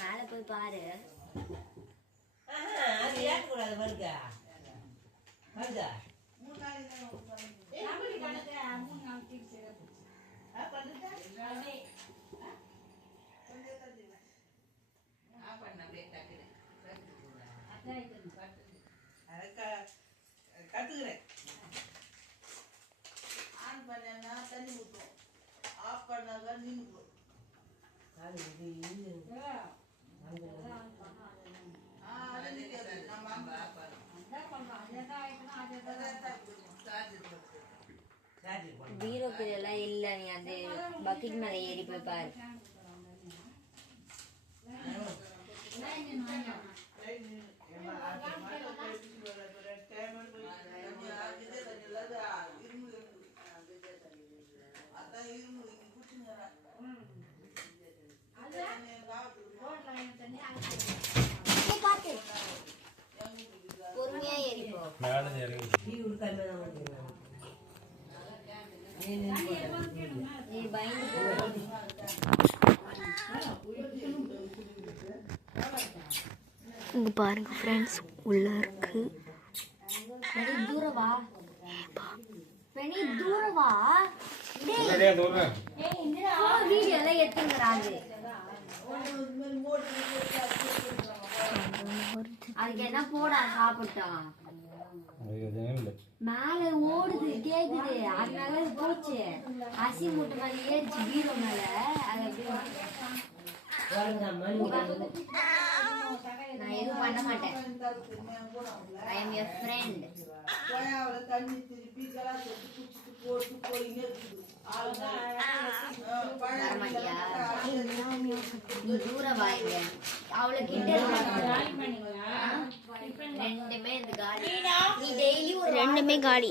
மேல போய் பாரு. அது ஏற்கக்கூடாது வருதா வருதா கத்துக்கிறேன். ஆன் பண்ணா தண்ணி ஊற்றும், ஆஃப் பண்ணாங்க நின்று பீரோக்குள்ள இல்ல, நீ அது பக்கெட் மேல ஏறி போய் பாரு. பொறுமையா ஏறிப்போ. இங்க பாருங்க ஃப்ரெண்ட்ஸ், உள்ள இருக்கு. தூரவா தூரவா வீடியோல எடுத்துங்கிறாங்க. அதுக்கு என்ன போடா சாப்பிட்டான் மேல ஓடுது கேக்குது, அதனால போச்சு. அசி மூட்டை மேல ஏறிச்சு பீரோ மேல. நான் எதுவும் பண்ண மாட்டேன். I am your friend. தூரம் வாங்க அவ்வளவு கிட்ட. ரெண்டுமே இந்த காடி, நீ டெய்லி ஒரு ரெண்டுமே காடி